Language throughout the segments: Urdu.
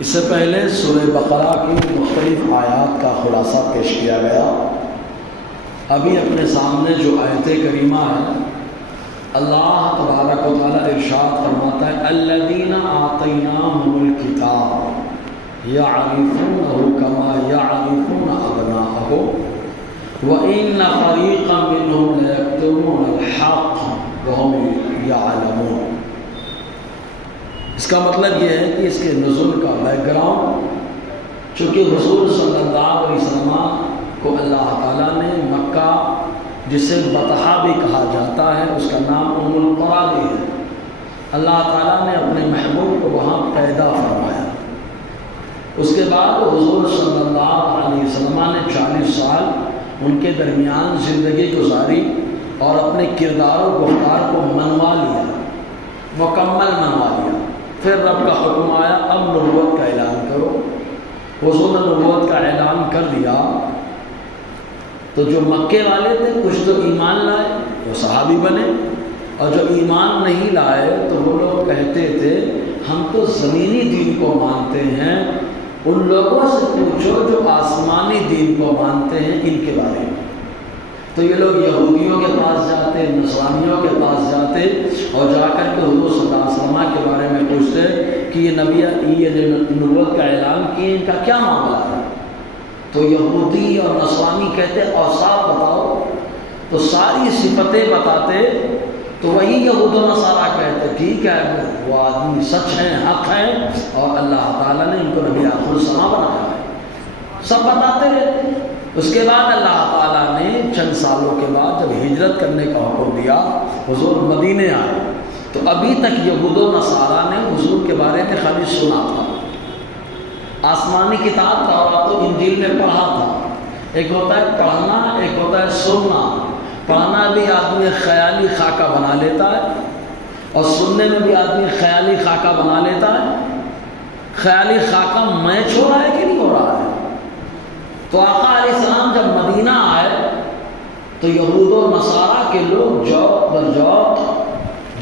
اس سے پہلے سورہ بقرہ کی مختلف آیات کا خلاصہ پیش کیا گیا۔ ابھی اپنے سامنے جو آیت کریمہ ہے، اللہ تبارک و تعالیٰ ارشاد فرماتا ہے الذین آتیناہم الکتاب یعرفونہ کما یعرفون ابناءہم وَإِنَّ فَرِيقًا مِّنْهُمْ لَيَكْتُمُونَ الْحَقَّ وَهُمْ يَعْلَمُونَ۔ اس کا مطلب یہ ہے کہ اس کے نزول کا بیک گراؤنڈ، چونکہ حضور صلی اللہ علیہ وسلم کو اللہ تعالیٰ نے مکہ، جسے بطحا بھی کہا جاتا ہے، اس کا نام ام القریٰ بھی ہے، اللہ تعالیٰ نے اپنے محبوب کو وہاں پیدا فرمایا۔ اس کے بعد حضور صلی اللہ علیہ وسلم نے 40 سال ان کے درمیان زندگی گزاری اور اپنے کردار و گفتار کو منوا لیا، مکمل منوا لیا۔ پھر رب کا حکم آیا اب نبوت کا اعلان کرو۔ حضور نے نبوت کا اعلان کر دیا تو جو مکے والے تھے کچھ تو ایمان لائے، وہ صحابی بنے، اور جو ایمان نہیں لائے تو وہ لوگ کہتے تھے ہم تو زمینی دین کو مانتے ہیں، ان لوگوں سے پوچھو جو آسمانی دین کو مانتے ہیں ان کے بارے میں۔ تو یہ لوگ یہودیوں کے پاس جاتے، نصرانیوں کے پاس جاتے اور جا کر کے حضور صلی اللہ علیہ وسلم کے بارے میں پوچھتے کہ یہ نبی یہ نبوت کا اعلان کیے، ان کا کیا معاملہ ہے؟ تو یہودی اور نصرانی کہتے اوصاف بتاؤ، تو ساری صفتیں بتاتے، تو وہی یہود و نصارہ کہتے ٹھیک ہے وہ آدمی سچ ہیں، حق ہیں، اور اللہ تعالیٰ نے ان کو نبی آخر الزمان بنایا ہے، سب بتاتے رہتے۔ اس کے بعد اللہ تعالیٰ نے چند سالوں کے بعد جب ہجرت کرنے کا حکم دیا، حضور مدینے آئے، تو ابھی تک یہود و نصارہ نے حضور کے بارے میں خالی سنا تھا، آسمانی کتاب تورات و انجیل میں پڑھا تھا۔ ایک ہوتا ہے پڑھنا، ایک ہوتا ہے سننا۔ پڑھنا بھی آدمی خیالی خاکہ بنا لیتا ہے، اور سننے میں بھی آدمی خیالی خاکہ بنا لیتا ہے۔ خیالی خاکہ میچ ہو رہا ہے کہ نہیں ہو رہا ہے؟ تو آقا علیہ السلام جب مدینہ آئے تو یہود و نصارہ کے لوگ جوق در جوق،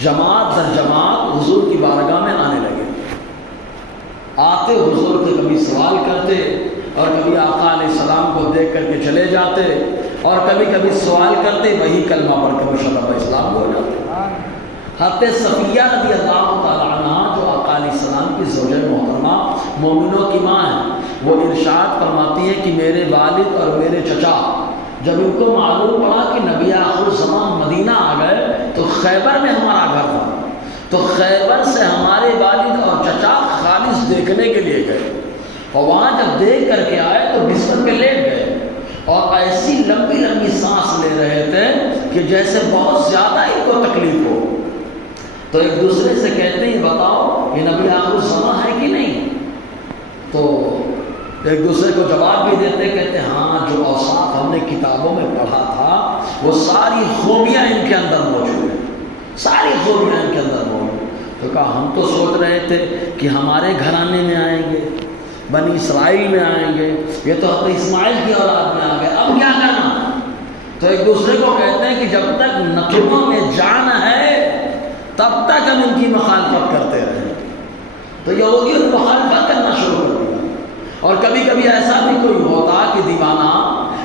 جماعت در جماعت حضور کی بارگاہ میں آنے لگے، آتے حضور سے کبھی سوال کرتے اور کبھی آقا علیہ السلام کو دیکھ کر کے چلے جاتے، اور کبھی کبھی سوال کرتے، وہی کلمہ پڑھ کر مشرف اسلام ہو جاتے۔ حضرت صفیہ رضی اللہ تعالیٰ عنہ جو آقا علیہ السلام کی زوجہ محترمہ مومنوں کی ماں ہیں، وہ ارشاد فرماتی ہے کہ میرے والد اور میرے چچا جب ان کو معلوم پڑا کہ نبی آخر الزمان مدینہ آ گئے تو خیبر میں ہمارا گھر تھا، تو خیبر سے ہمارے والد اور چچا خالص دیکھنے کے لیے گئے، اور وہاں جب دیکھ کر کے آئے تو بستر پہ لیٹ گئے، اور ایسی لمبی لمبی سانس لے رہے تھے کہ جیسے بہت زیادہ ان کو تکلیف ہو۔ تو ایک دوسرے سے کہتے ہیں بتاؤ یہ نبی آخر الزمان ہے کہ نہیں؟ تو ایک دوسرے کو جواب بھی دیتے، کہتے ہاں جو اوصاف ہم نے کتابوں میں پڑھا تھا وہ ساری خوبیاں ان کے اندر موجود ہیں، ساری خوبیاں ان کے اندر موجود۔ تو کہا ہم تو سوچ رہے تھے کہ ہمارے گھرانے میں آئیں گے، بنی اسرائیل میں آئیں گے، یہ تو حضرت اسماعیل کی اولاد میں آ گئے، اب کیا کرنا؟ تو ایک دوسرے کو کہتے ہیں کہ جب تک نتنوں میں جان ہے تب تک ہم ان کی مخالفت کرتے رہے۔ تو یہودیوں نے مخالفت کرنا شروع کر دیا، اور کبھی کبھی ایسا بھی کوئی ہوتا کہ دیوانہ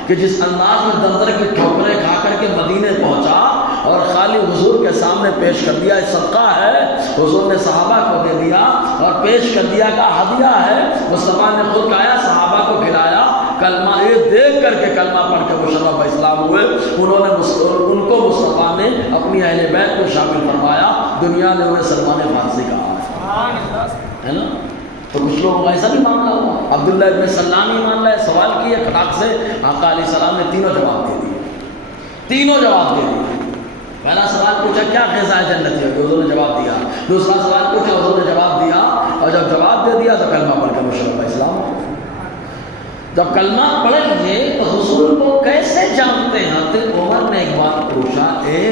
کہ جس انداز میں در در کی ٹھوکریں کھا کر کے مدینے پہنچا اور خالی حضور کے سامنے پیش کر دیا صدقہ ہے، حضور نے صحابہ کو دے دیا اور پیش کر دیا کہ ہدیہ ہے، مصطفیٰ نے خود کھایا، صحابہ کو کھلایا، کلمہ یہ دیکھ کر کے کلمہ پڑھ کے مشرف اسلام ہوئے، ان کو مصطفیٰ نے اپنی اہل بیت کو شامل فرمایا، دنیا نے انہیں سلمان فارسی کہا ہے نا۔ تو کچھ لوگوں کا ایسا بھی معاملہ ہوا، عبداللہ ابن سلام ہی مان لائے، سوال کیے کھٹاک سے، آقا علیہ السلام نے تینوں جواب دے دیے، تینوں جواب دے دیے۔ پہلا سوال پوچھا کیا خزاں جنت ہے، حضور نے جواب دیا۔ دوسرا سوال پوچھا، حضور نے جواب دیا، اور جب جواب دے دیا تو کلمہ پڑھ کے مشرف اسلام۔ جب کلمہ پڑھ لیے تو حضور کو کیسے جانتے ہیں؟ حضرت عمر نے ایک بات پوچھا، اے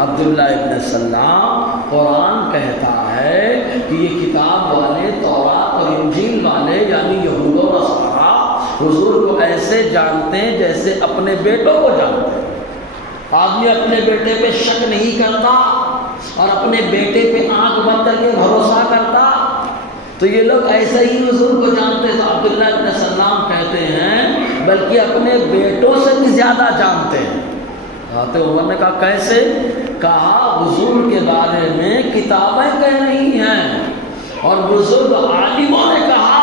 عبداللہ ابن سلام، قرآن کہتا ہے کہ یہ کتاب والے، تورات اور انجیل والے یعنی یہود و نصارہ حضور کو ایسے جانتے ہیں جیسے اپنے بیٹوں کو جانتے ہیں۔ آدمی اپنے بیٹے پہ شک نہیں کرتا اور اپنے بیٹے پہ آنکھ بند کر کے بھروسہ کرتا، تو یہ لوگ ایسے ہی حضور کو جانتے تو عبداللہ ابن سلام کہتے ہیں بلکہ اپنے بیٹوں سے بھی زیادہ جانتے ہیں. حضرت عمر نے کہا کیسے؟ کہا حضور کے بارے میں کتابیں کہہ رہی ہیں اور بزرگ عالموں نے کہا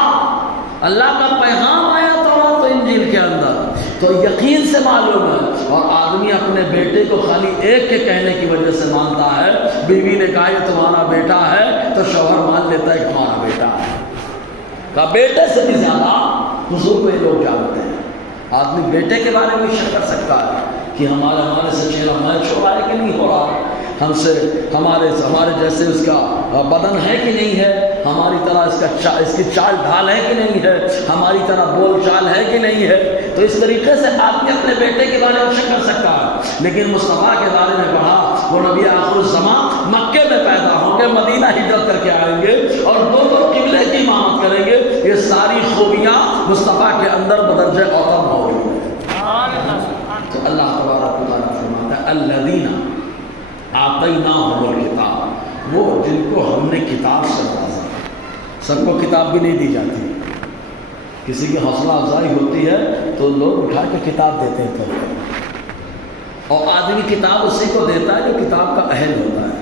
اللہ کا پیغام آیا تورات و انجیل کے اندر، تو یقین سے معلوم ہے. اور آدمی اپنے بیٹے کو خالی ایک کے کہنے کی وجہ سے مانتا ہے. بیوی نے کہا یہ تمہارا بیٹا ہے تو شوہر مان لیتا ہے کہ ہمارا بیٹا ہے. کہا بیٹے سے بھی زیادہ حضور کو یہ لوگ جانتے ہیں. آدمی بیٹے کے بارے میں شک کر سکتا ہے کہ ہمارے سے چہرہ میچ ہو رہا ہے کہ نہیں ہو رہا، ہم سے ہمارے جیسے اس کا بدن ہے کہ نہیں ہے، ہماری طرح اس کی چال ڈھال ہے کہ نہیں ہے، ہماری طرح بول چال ہے کہ نہیں ہے. تو اس طریقے سے آدمی اپنے بیٹے کے بارے میں شک کر سکتا ہے. لیکن مصطفیٰ کے بارے میں پڑھا وہ نبی آخر الزمان مکے میں پیدا ہوں گے، مدینہ ہجرت کر کے آئیں گے اور دو قبلے کی امامت کریں گے. یہ ساری خوبیاں مصطفیٰ کے اندر بدرجہ اوطم موجود ہیں. تو اللہ تبارک و تعالیٰ فرماتا ہے الذین آتیناہم الکتاب، وہ جن کو ہم نے کتاب سے نوازا. سب کو کتاب بھی نہیں دی جاتی. کسی کی حوصلہ افزائی ہوتی ہے تو لوگ اٹھا کے کتاب دیتے ہیں تو، اور آدمی کتاب اسی کو دیتا ہے جو کتاب کا اہل ہوتا ہے.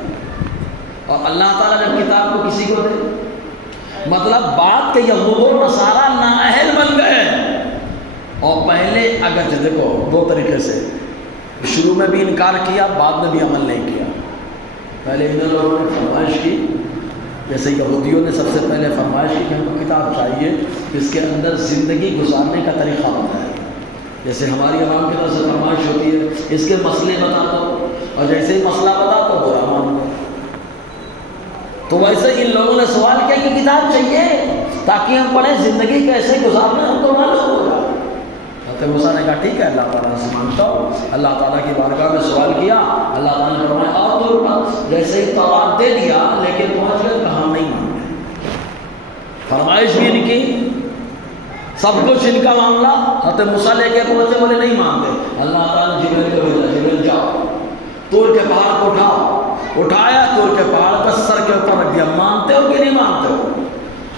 اور اللہ تعالیٰ جب کتاب کو کسی کو دے، مطلب بات کہ یہود و نصارہ نااہل بن گئے. اور پہلے اگر دیکھو دو طریقے سے، شروع میں بھی انکار کیا، بعد میں بھی عمل نہیں کیا. پہلے ان لوگوں نے فرمائش کی، جیسے یہودیوں نے سب سے پہلے فرمائش کی کہ ہم کو کتاب چاہیے جس کے اندر زندگی گزارنے کا طریقہ ہوتا ہے. جیسے ہماری عوام کی طرف سے فرمائش ہوتی ہے اس کے مسئلے بتا دو، اور جیسے ہی مسئلہ بتا تو برا مان دو. تو ویسے ان لوگوں نے سوال کیا کہ کتاب چاہیے تاکہ ہم پڑھیں زندگی کیسے گزارنا ہم کو معلوم ہوگا. حضرت موسیٰ نے کہا ٹھیک ہے اللہ تعالیٰ سے مانتا ہوں. اللہ تعالیٰ کی بارگاہ میں سوال کیا، اللہ تعالیٰ نے فرمایا اور تو جیسے ہی تورات دے دیا لیکن پہنچ گئے کہاں نہیں مانتے. فرمائش بھی ان کی، سب کچھ ان کا معاملہ. حضرت موسیٰ لے کے پہنچے بولے نہیں مانتے. اللہ تعالیٰ نے جبریل کو بھیجا، جبریل جاؤ طور کے پہاڑ کو اٹھاؤ. اٹھایا طور کے پہاڑ کا سر کے اوپر رکھ دیا. مانتے ہو کہ نہیں مانتے ہو؟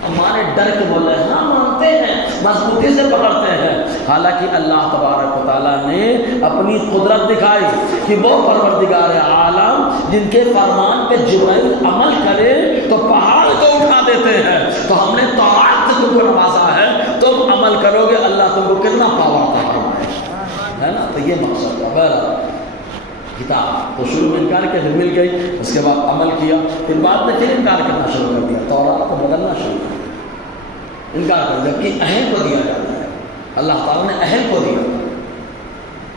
ہمارے ڈر کے بولے ہاں مانتے ہیں، مضبوطی سے پکڑتے ہیں. حالانکہ اللہ تبارک و تعالیٰ نے اپنی قدرت دکھائی کہ وہ پروردگار عالم جن کے فرمان پہ جبرائیل عمل کرے تو پہاڑ کو اٹھا دیتے ہیں. تو ہم نے تورات سے تم کو نوازا ہے، تم عمل کرو گے اللہ تم کو کتنا پاور عطا ہے نا. تو یہ مقصد ہے. کتاب تو شروع میں انکار کیا، پھر مل گئی، اس کے بعد عمل کیا، پھر بعد میں پھر انکار کرنا شروع کر دیا، تورات کو بدلنا شروع کر دیا، انکار کر. جبکہ اہل کو دیا جاتا ہے، اللہ تعالیٰ نے اہل کو دیا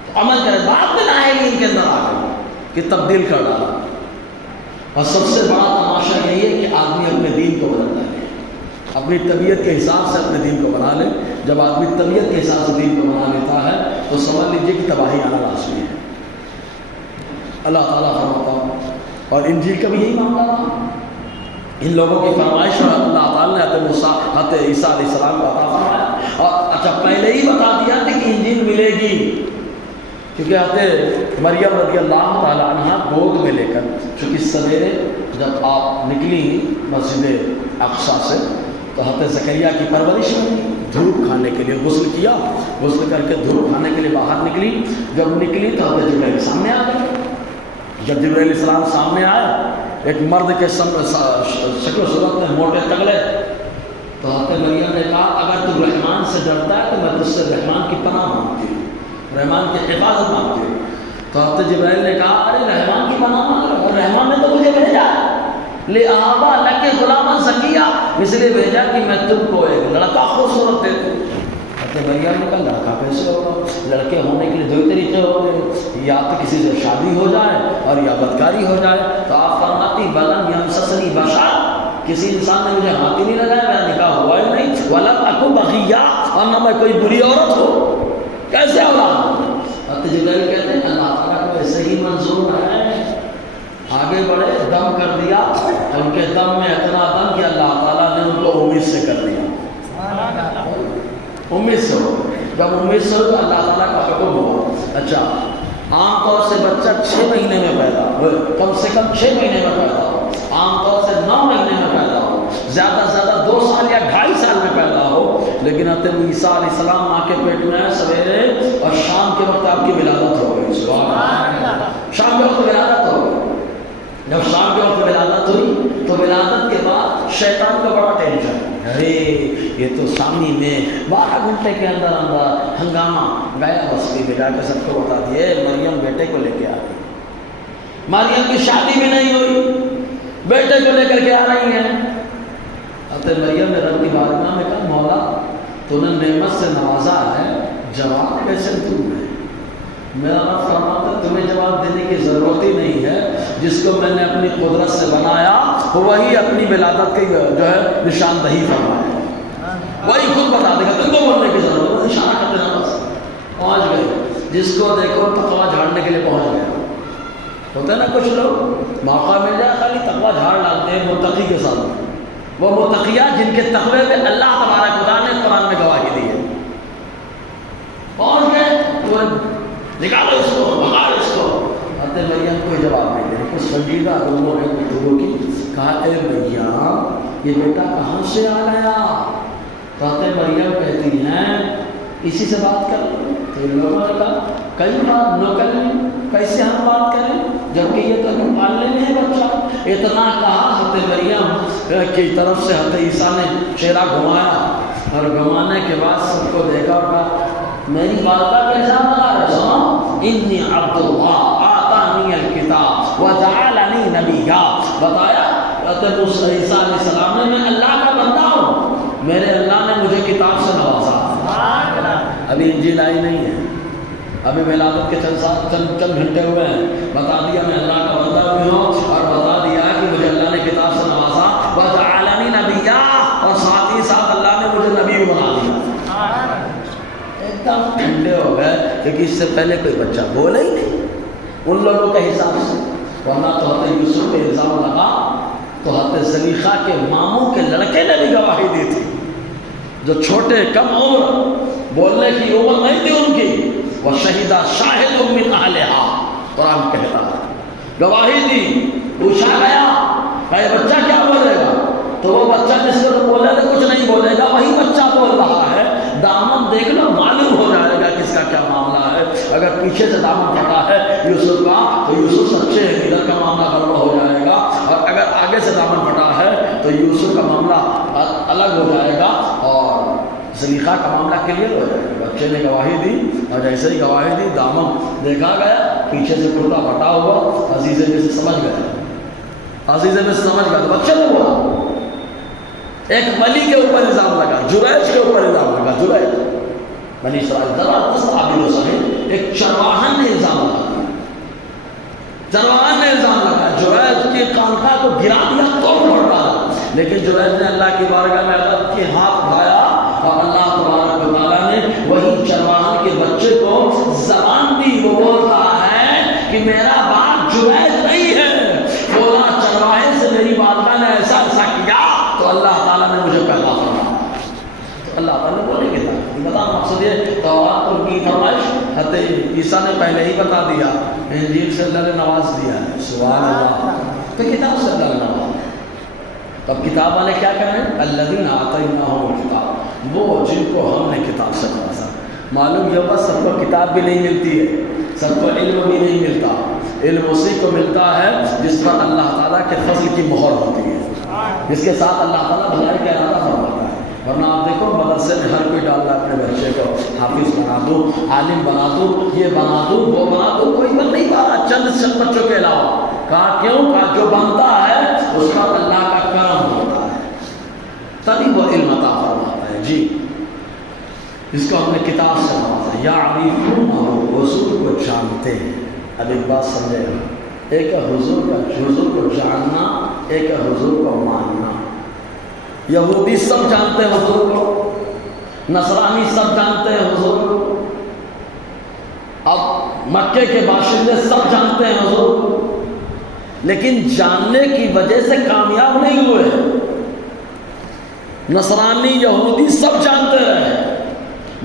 تو عمل کرے. بعد میں نااہلی ان کے اندر آ گئی کہ تبدیل کر ڈالا. اور سب سے بڑا تماشا یہی ہے کہ آدمی اپنے دین کو بدلتا ہے، اپنی طبیعت کے حساب سے اپنے دین کو بنا لے. جب آدمی طبیعت کے حساب سے دین کو بنا لیتا ہے تو سمجھ لیجیے کہ تباہی آنا لازمی ہے. اللہ تعالیٰ فرماتا اور انجیل کا بھی یہی معاملہ تھا. ان لوگوں کی فرمائش پر اللہ تعالیٰ نے حضرت عیسیٰ علیہ السلام کو عطا فرمایا. اور اچھا پہلے ہی بتا دیا تھا کہ انجیل ملے گی، کیونکہ حضرت مریم رضی اللہ تعالیٰ عنہ گود میں لے کر، چونکہ سویرے جب آپ نکلی مسجد اقصیٰ سے تو حضرت زکریا کی پرورش ہوئی، دھوپ کھانے کے لیے غسل کیا، غسل کر کے دھوپ کھانے کے لیے باہر نکلی. جب نکلی تو حضرت جبرائیل سامنے آ گئے. جب جبرائیل علیہ السلام سامنے آئے ایک مرد کے شکل و صورت میں موٹے تگڑے، تو حضرت مریم نے کہا اگر تو رحمان سے ڈرتا ہے تو میں تجھ سے رحمان کی پناہ مانگتی ہوں، رحمان کی حفاظت مانگتی ہوں. تو حضرت جبرائیل نے کہا ارے رحمان کی پناہ مانگ رہا، اور رحمان نے تو مجھے بھیجا لے آبا لکے غلاما زکیہ، اس لیے بھیجا کہ میں تم کو ایک لڑکا خوبصورت دے دوں. حضرت مریم نے کہا لڑکا کیسے ہوگا؟ لڑکے ہونے کے لیے دو طریقے ہوتے ہیں، یا تو کسی سے شادی ہو جائے اور یا بدکاری ہو جائے. تو آپ فرماتی بلن یمسسنی بشر، کسی انسان نے مجھے ہاتھ ہی نہیں لگایا، میرا نکاح ہوا ہی نہیں، ولم اکو بغیہ، اور نہ میں کوئی بری عورت ہو، کیسے اولاد؟ حضرت جبرائیل کہتے ہیں اللہ تعالیٰ کو ایسے ہی منظور ہے. آگے بڑھے، دم کر دیا، ان کے دم میں اتنا دم کہ اللہ تعالیٰ نے ان کو امید سے کر دیا. امید سے ہو، جب امید سے ہو تو اللہ تعالیٰ کا حکم ہوا. اچھا عام طور سے بچہ 6 مہینے میں پیدا ہو، کم سے کم 6 مہینے میں پیدا ہو، عام طور سے 9 مہینے میں پیدا ہو، زیادہ سے زیادہ 2 سال یا 2.5 سال میں پیدا ہو، لیکن حضرت عیسیٰ علیہ السلام ماں کے پیٹ میں آئے سویرے اور شام کے وقت آپ کی ولادت ہو گئی. سبحان اللہ. شام کے وقت ولادت ہو گئی. جب شام کے وقت ولادت ہوئی تو ولادت کے بعد شیطان کا بڑا ٹینشن، ارے یہ تو سامی میں 12 گھنٹے کے اندر ہنگامہ گیا. بس بھی بجا کے سب کو بتا دیے مریم بیٹے کو لے کے آ گئی. مریم کی شادی بھی نہیں ہوئی، بیٹے کو لے کر کے آ رہی ہیں. حضرت مریم نے رب کی بارگاہ میں کہا مولا تو نے نعمت سے نوازا ہے، جواب کیسے دوں میں؟ میرا رب فرماتا ہے تمہیں جواب دینے کی ضرورت ہی نہیں ہے. جس کو میں نے اپنی قدرت سے بنایا وہی اپنی ولادت کی جو ہے نشاندہی فرمائے، وہی خود بتا دے گا. تم کو بولنے کی ضرورت ہے، اشارہ کر دینا بس. پہنچ گئے. جس کو دیکھو تقویٰ جھاڑنے کے لیے پہنچ گیا. ہوتا ہے نا کچھ لوگ موقع مل جائے خالی تقویٰ جھاڑ ڈالتے ہیں متقی کے ساتھ. وہ متقیہ جن کے تقوی میں اللہ تبارک و تعالیٰ نے قرآن میں گواہی دی ہے. پہنچ گئے تو نکالو اس کو، بغار اس کو. حضرت مریم کوئی جواب نہیں دے. کچھ سنجیدہ لوگوں نے گفتگو کی، کہا اے مریم یہ بیٹا کہاں سے آ گیا؟ تو حضرت مریم کہتی ہیں اسی سے بات کر. تو لوگوں نے کہا کئی بات نو کریں، کیسے ہم بات کریں جبکہ یہ تو ہم پالنے میں ہے بچہ. اتنا کہا حضرت مریم کی طرف سے حضرت عیسیٰ نے چہرہ گھمایا اور گھمانے کے بعد سب کو دیکھا اور کہا میری والدہ کا الزام لگا رہے ہو، انی عبد اللہ آتانی الکتاب وجعلنی نبیا. بتایا حضرت عیسیٰ علیہ السلام نے میں اللہ کا بندہ ہوں، میرے اللہ نے مجھے کتاب سے نوازا. ابھی انجیل آئی نہیں ہے، ابھی ولادت کے چند گھنٹے ہوئے ہیں. بتا دیا میں اللہ کا بندہ بھی ہوں اور بتا دیا کہ مجھے اللہ نے کتاب سے نوازا. وجعلنی نبیا، اور ساتھ ہی ساتھ اللہ نے مجھے نبی بنا دیا. ایک دم ٹھنڈے ہو گئے کیونکہ اس سے پہلے کوئی بچہ بولا ہی نہیں ان لوگوں کے حساب سے. ورنہ تو حضرت یوسف پہ الزام لگا تو حضرت زلیخا کے ماموں کے لڑکے نے بھی گواہی دی تھی، جو چھوٹے کم عمر بولنے کی عمر نہیں تھی ان کی. وہ شہیدہ شاہد من اہلہا، قرآن کہتا ہے گواہی دی. پوچھا گیا کہ بچہ کیا بولے گا؟ تو وہ بچہ جس کو بولے تو کچھ نہیں بولے گا، وہی بچہ بول رہا ہے. دامن دیکھ لو معلوم ہو جائے گا کس کا کیا معاملہ ہے. اگر پیچھے سے دامن پھٹا ہے یوسف کا تو یوسف سچے ہیں، ادھر کا معاملہ گڑبڑ ہو جائے گا. اور اگر آگے سے دامن پھٹا ہے تو یوسف کا معاملہ الگ ہو جائے گا اور زلیخا کا معاملہ کلیئر ہو جائے گا. بچے نے گواہی دی اور جیسے ہی گواہی دی دامن دیکھا گیا، پیچھے سے کرتا پھٹا ہوا. عزیزے میں سے سمجھ گیا، عزیزے میں سے سمجھ گیا تو بچے نے بولا. ایک ملی کے اوپر الزام لگا، جریج کے اوپر الزام لگا. جریج بنی اسرائیل زبردست عابد و سمجھ. ایک چرواہن نے الزام لگا، چرواہن نے الزام لگا. جریج کی خانقاہ کو گرا دیا، توڑ پھوڑ ڈالا. لیکن جریج نے اللہ کی بارگاہ میں عدد کے ہاتھ اٹھایا اور اللہ تبارک و تعالیٰ نے وہی چرواہن کے بچے کو زبان دی. وہ بولتا ہے کہ میرا باپ جریج نہیں ہے، بولا چرواہے سے میری والدہ نے ایسا ایسا کیا تو اللہ تعالیٰ نے مجھے پیدا فرمایا. تو اللہ تعالیٰ بولے گے بتا. مقصد یہ تورات ان کی فرمائش حضرت عیسیٰ نے پہلے ہی بتا دیا، انجیل سے اللہ نے نواز دیا ہے. سبحان اللہ. تو کتاب سے اللہ نے نواز. اب کتاب والے کیا کر رہے ہیں؟ الذین آتیناہم الکتاب، وہ جن کو ہم نے کتاب سے نوازا. معلوم یہ بس سب کو کتاب بھی نہیں ملتی ہے، سب کو علم بھی نہیں ملتا. علم اسی کو ملتا ہے جس پر اللہ تعالیٰ کے فضل کی مہر ہوتی ہے، جس کے ساتھ اللہ تعالیٰ بھلائی کا ارادہ فرماتا ہے. ورنہ آپ دیکھو مدرسے میں ہر کوئی ڈال رہا ہے اپنے بچے کو حافظ بنا دوں، عالم بنا دوں، یہ بنا دوں، وہ بنا دوں. کوئی بن نہیں پا رہا چند بچوں کے علاوہ. کہا کیوں؟ کہا جو بنتا ہے اس پر اللہ کا کرم ہوتا ہے، تبھی وہ علم عطا فرماتا ہے. جی جس کو ہم نے کتاب سے نوازا. یعرفونہ، حضور کو جانتے ہیں. اب ایک بات سمجھے گا، ایک حضور کو جاننا، ایک حضور کو ماننا. یہودی سب جانتے ہیں حضور کو، نصرانی سب جانتے ہیں حضور کو، اب مکے کے باشندے سب جانتے ہیں حضور کو، لیکن جاننے کی وجہ سے کامیاب نہیں ہوئے. نصرانی یہودی سب جانتے رہے،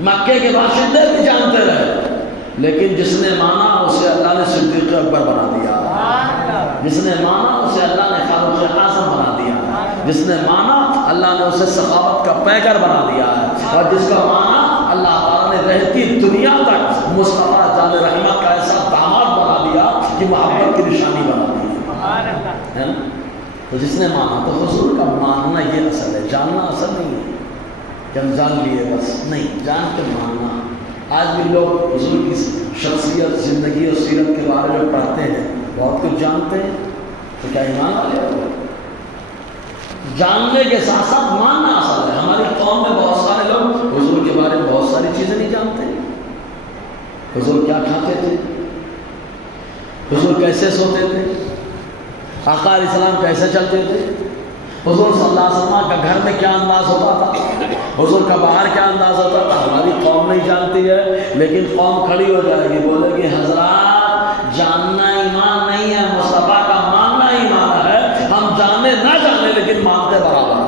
مکے کے باشندے بھی جانتے رہے، لیکن جس نے مانا اسے اللہ نے صدیق اکبر بنا دیا، جس نے مانا اسے اللہ نے فاروق اعظم بنا دیا. جس نے مانا اللہ نے اسے سخاوت کا پیکر بنا دیا ہے، اور جس کا مانا اللہ تعالیٰ نے رہتی دنیا تک مصطفیٰ جان رحمت کا ایسا داماد بنا دیا کہ محبت کی نشانی بنا دی ہے نا۔ تو جس نے مانا، تو حضور کا ماننا یہ اصل ہے، جاننا اصل نہیں ہے کہ ہم جان لیے بس، نہیں، جان کے ماننا۔ آج بھی لوگ حضور کی شخصیت، زندگی اور سیرت کے بارے میں پڑھتے ہیں، بہت کچھ جانتے ہیں، تو کیا ایمان والے ہو؟ جاننے کے ساتھ ساتھ ماننا اصل ہے۔ ہماری قوم میں بہت سارے لوگ حضور کے بارے میں بہت ساری چیزیں نہیں جانتے۔ حضور کیا کھاتے تھے، حضور کیسے سوتے تھے، آقا علیہ السلام کیسے چلتے تھے، حضور صلی اللہ علیہ وسلم کا گھر میں کیا انداز ہوتا تھا، حضور کا باہر کیا انداز ہوتا تھا، ہماری قوم نہیں جانتی ہے۔ لیکن قوم کھڑی ہو جائے گی، بولے گی حضرات جاننا ایمان نہیں ہے، مصطفیٰ کا ماننا ایمان ہے۔ ہم جانے نہ جانے لیکن مانتے برابر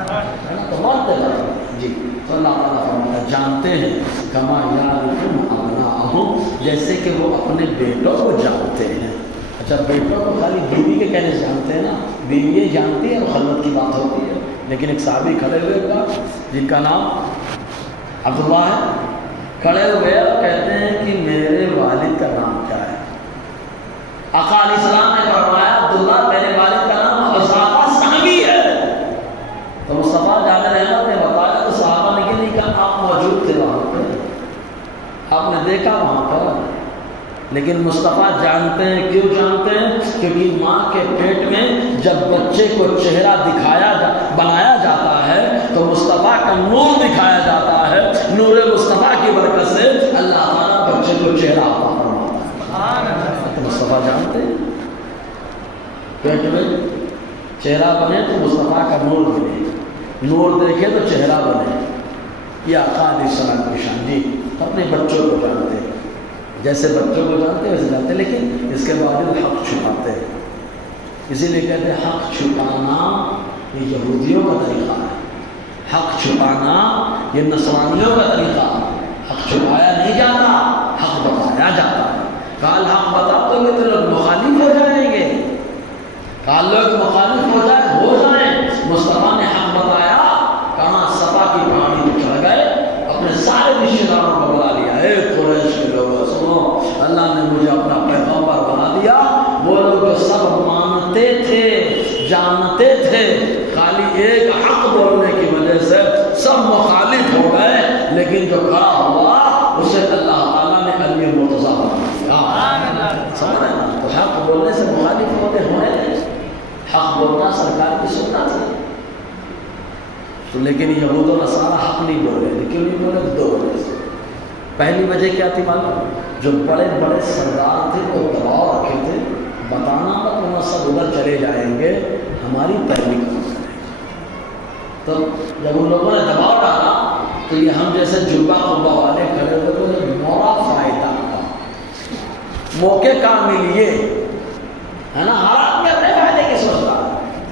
ہے نا، تو مانتے برابر جی۔ تو اللہ تعالیٰ فرماتا ہے جانتے ہیں کما یعرفون ابناءہم، جیسے کہ وہ اپنے بیٹوں کو جانتے ہیں۔ اچھا، بیٹوں کو خالی بیوی کے کہنے سے جانتے ہیں نا، بیوی یہ جانتی ہے اور خلوت کی بات ہوتی ہے۔ لیکن ایک صحابی کھڑے ہوئے تھا جن کا نام عبداللہ ہے، کھڑے ہوئے اور کہتے ہیں کہ میرے والد کا نام کیا ہے؟ آقا علیہ السلام نے فرمایا عبداللہ میرے والد کا نام حذافہ صحابی ہے۔ تو مصطفیٰ جان رحمت نے بتایا تو صحابہ نے نہیں کہا آپ موجود تھے وہاں پہ، آپ نے دیکھا وہاں پر۔ لیکن مصطفیٰ جانتے ہیں، کیوں جانتے ہیں؟ کیونکہ ماں کے پیٹ میں جب بچے کو چہرہ بنایا جاتا ہے تو مصطفیٰ کا نور دکھایا جاتا ہے، نور مصطفیٰ کی برکت سے اللہ تعالیٰ بچے کو چہرہ عطا فرماتا ہے۔ تو مصطفیٰ جانتے ہیں پیٹ میں چہرہ بنے تو مصطفیٰ کا نور بنے، نور دیکھے تو چہرہ بنے۔ یہ آقا علیہ السلام کی شان جی، اپنے بچوں کو جانتے ہیں، جیسے بچوں کو جانتے ہیں ویسے جانتے ہیں، لیکن اس کے باوجود حق چھپاتے ہیں۔ اسی لیے کہتے ہیں حق چھپانا یہ یہودیوں کا طریقہ ہے، حق چھپانا یہ نصرانیوں کا طریقہ ہے۔ حق چھپایا نہیں جاتا، حق بتایا جاتا ہے۔ کال حق بتا تو لوگ مخالف ہو جائیں گے، کال لوگ مخالف ہو جائیں۔ مصطفیٰ نے حق بتایا، کہاں صفا کی پہاڑی پہ چڑھ گئے، اپنے سارے رشتے داروں کو بلا لیا، اے قریش کے لوگوں سنو، اللہ نے مجھے اپنا پیغمبر بنا دیا۔ وہ لوگ جو سب مانتے تھے، جانتے تھے، خالی ایک حق بولنے کی وجہ سے سب مخالف ہو گئے، لیکن جو کھڑا ہوا اسے اللہ تعالیٰ نے علی مرتضیٰ بنا دیا۔ سمجھ رہے نا؟ تو حق بولنے سے مخالف ہوتے ہوئے، حق بولنا سرکار کی سنت ہے۔ تو لیکن یہود و نصارہ حق نہیں بول رہے، کیوں نہیں بول رہے؟ دو وجہ سے۔ پہلی وجہ کیا تھی معلوم؟ جو بڑے بڑے سردار تھے وہ دباؤ رکھے تھے، بتانا مت ورنہ سب ادھر چلے جائیں گے، ہماری پیروی کریں گے۔ تو جب ان لوگوں نے دباؤ ڈالا تو یہ ہم جیسے جبہ قبہ والے کھڑے ہوئے تو مورا فائدہ کا موقع کامل یہ ہے نا، ہر آدمی اپنے فائدے کی سوچتا ہے۔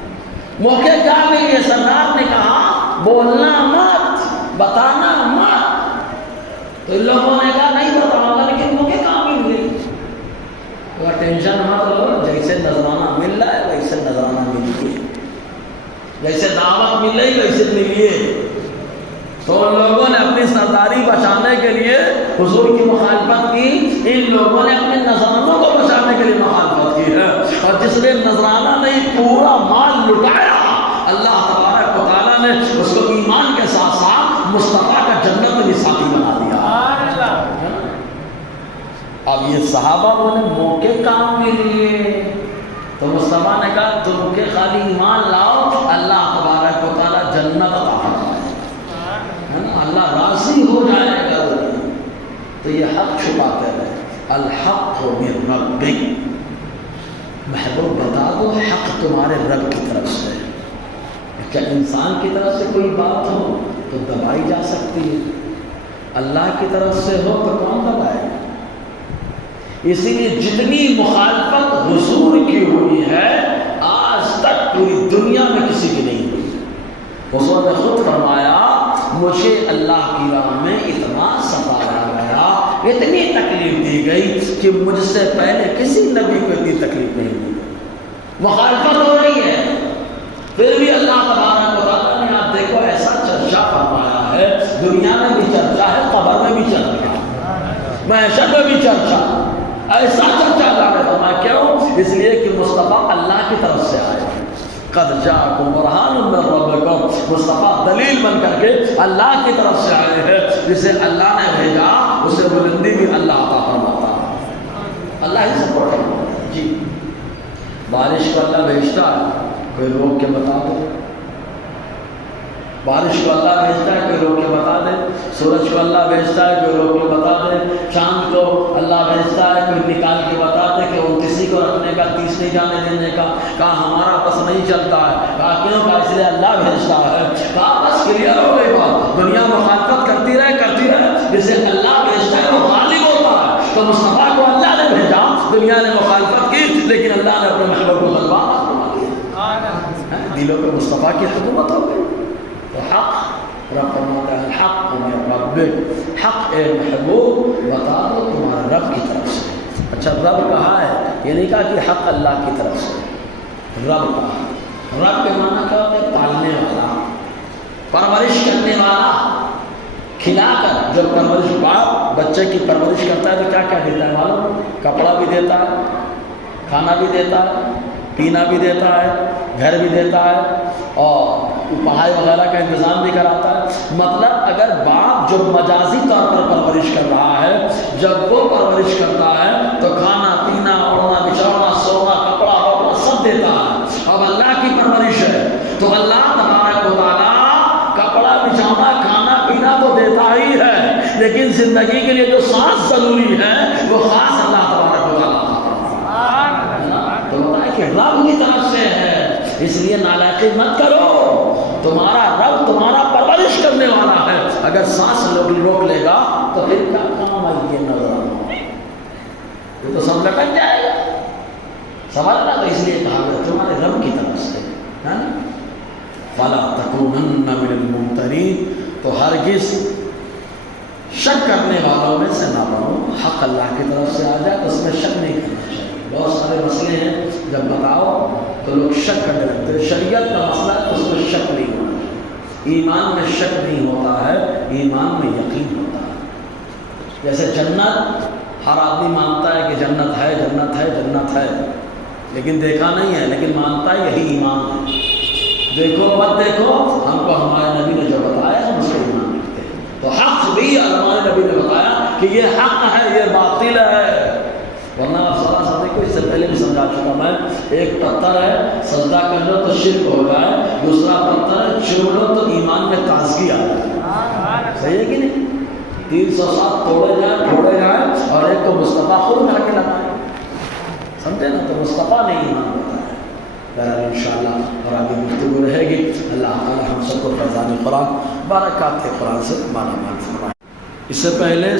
موقع کامل یہ سردار نے کہا بولنا مت، بتانا مت، تو ان لوگوں نے کہا نہیں بتاؤں گا، لیکن موقع کہاں مل گئی؟ ٹینشن مت لو، جیسے نذرانہ مل رہا ہے ویسے نذرانہ ملیے، جیسے دعوت مل رہی ویسے ملیے۔ تو ان لوگوں نے اپنی سرداری بچانے کے لیے حضور کی مخالفت کی، ان لوگوں نے اپنے نذرانوں کو بچانے کے لیے مخالفت کی ہے، اور جس نے نذرانہ نہیں پورا مال لٹایا، اللہ تبارک و تعالیٰ نے اس کو ایمان کے ساتھ ساتھ مصطفیٰ کا جنت میں بھی ساتھی بنا دیا۔ اب یہ صحابہ نے موقع کام کے لیے، تو مصطفیٰ نے کہا تم کے خالی ایمان لاؤ، اللہ تبارک و تعالیٰ جنت عطا فرمائے، ہے نا، اللہ راضی ہو جائے گا۔ تو یہ حق چھپاتے رہے، الحق من ربک، محبوب بتا دو حق تمہارے رب کی طرف سے۔ کیا انسان کی طرف سے کوئی بات ہو تو دبائی جا سکتی ہے، اللہ کی طرف سے ہو تو کون دبائے گا؟ اسی لیے جتنی مخالفت حضور کی ہوئی ہے آج تک پوری دنیا میں کسی کی نہیں ہوئی۔ حضور نے خود فرمایا مجھے اللہ کی راہ میں اتنا ستایا گیا، اتنی تکلیف دی گئی کہ مجھ سے پہلے کسی نبی کو اتنی تکلیف نہیں دی۔ مخالفت ہو رہی ہے پھر بھی اللہ تبارک و تعالیٰ نے آپ دیکھو ایسا چرچا فرمایا ہے، دنیا میں بھی چرچا ہے، قبر میں بھی چرچا ہے، محشر میں بھی چرچا، ایسا چرچا اللہ نے فرمایا۔ کیوں؟ اس لیے کہ مصطفیٰ اللہ کی طرف سے آئے، قد جاءکم برہان من ربکم، مصطفیٰ دلیل بن کر کے اللہ کی طرف سے آئے ہیں، جسے اللہ نے بھیجا اسے بلندی بھی اللہ عطا فرماتا ہے، اللہ ہی سپورٹ کرتا ہے۔ جی بارش کو اللہ بھیجتا ہے، کوئی روک کے بتا دے، بارش کو اللہ بھیجتا ہے، کوئی روک کے بتا دے، سورج کو اللہ بھیجتا ہے، کوئی روک کے بتا دے، چاند کو اللہ بھیجتا ہے، کوئی نکال کے بتا دے کہ 29 کو رکھنے کا، 30 نہیں جانے دینے کا، کہا ہمارا بس نہیں چلتا ہے، کہا کیوں؟ کہا اس لیے اللہ بھیجتا ہے، کہا بس کلیئر ہو گئی بات، دنیا مخالفت کرتی رہے، جسے اللہ بھیجتا ہے وہ غالب ہوتا ہے۔ تو مصطفیٰ کو اللہ نے بھیجا، دنیا نے مخالفت کی، لیکن اللہ نے اپنے محبوب کو غلبہ فرما دیا، دلوں پہ مصطفیٰ کی حکومت ہو گئی۔ تو حق رب فرماتا ہے الحق من ربک، حق اے محبوب بتا دو تمہارے رب کی طرف سے۔ اچھا رب کہا ہے، یہ نہیں کہا کہ حق اللہ کی طرف سے، رب کہا۔ رب کے معنی کیا ہوتا ہے؟ پالنے والا، پرورش کرنے والا، کھلا کر۔ جب پرورش باپ بچے کی پرورش کرتا ہے تو کیا کیا دیتا ہے معلوم؟ کپڑا بھی دیتا ہے، کھانا بھی دیتا ہے، پینا بھی دیتا ہے، گھر بھی دیتا ہے، اور پڑھائی وغیرہ کا انتظام بھی کراتا ہے۔ مطلب اگر باپ جو مجازی طور پر پرورش کر رہا ہے، جب وہ پرورش کرتا ہے تو کھانا پینا، اڑنا بچھونا، سونا، کپڑا وپڑا سب دیتا ہے۔ اب اللہ کی پرورش ہے تو اللہ تبارک و تعالیٰ کپڑا بچھونا، کھانا پینا تو دیتا ہی ہے، لیکن زندگی کے لیے جو سانس ضروری ہے وہ خاص اللہ تبارک و تعالیٰ تو بتا ہے کہ رب کی طرف سے ہے، اس لیے نالاکی مت کرو، تمہارا رب تمہارا پرورش کرنے والا ہے۔ اگر سانس روک لے گا تو پھر کیا کام آئی یہ نظر آنا، یہ تو سب لٹک جائے گا، سمجھنا۔ تو اس لیے کہا گیا تمہارے رب کی طرف سے ہے نا، فَلَا تَكُونَنَّ مِنَ الْمُمْتَرِينَ، تو ہرگز شک کرنے والوں میں سے نہ بنو۔ حق اللہ کی طرف سے آ جائے تو اس میں شک نہیں کرنا چاہیے۔ بہت سارے مسئلے ہیں جب بتاؤ تو لوگ شک کرنے لگتے ہیں، شریعت کا مسئلہ ہے تو اس میں شک نہیں ہونا چاہیے، ایمان میں شک نہیں ہوتا ہے، ایمان میں یقین ہوتا ہے۔ جیسے جنت، ہر آدمی مانتا ہے کہ جنت ہے، جنت ہے، جنت ہے، لیکن دیکھا نہیں ہے، لیکن مانتا ہے، یہی ایمان ہے۔ دیکھو مت دیکھو، ہم کو ہمارے نبی نے جو بتایا ہم اس کو ایمان رکھتے ہیں۔ تو حق بھی ہمارے نبی نے بتایا کہ یہ حق ہے، یہ باطل ہے، ورنہ آپ صلاح صدی کو اس سے پہلے بھی سمجھا چکا میں۔ ایک پتھر ہے، سجدہ کر لو تو شرک ہو جائے، دوسرا پتھر ہے چھوڑ لو تو ایمان میں تازگی آ جائے، صحیح ہے کہ نہیں؟ 300 سال توڑے جائیں اور ایک کو مصطفیٰ خود اٹھا کے لگائے، سمجھے نا؟ تو مصطفیٰ نے ایمان بتایا۔ بہرحال انشاءاللہ اور آگے گفتگو رہے گی۔ اللہ تعالی ہم سب کو فیضان قرآن، برکات قرآن سے مالا مال فرمائے۔ اس سے پہلے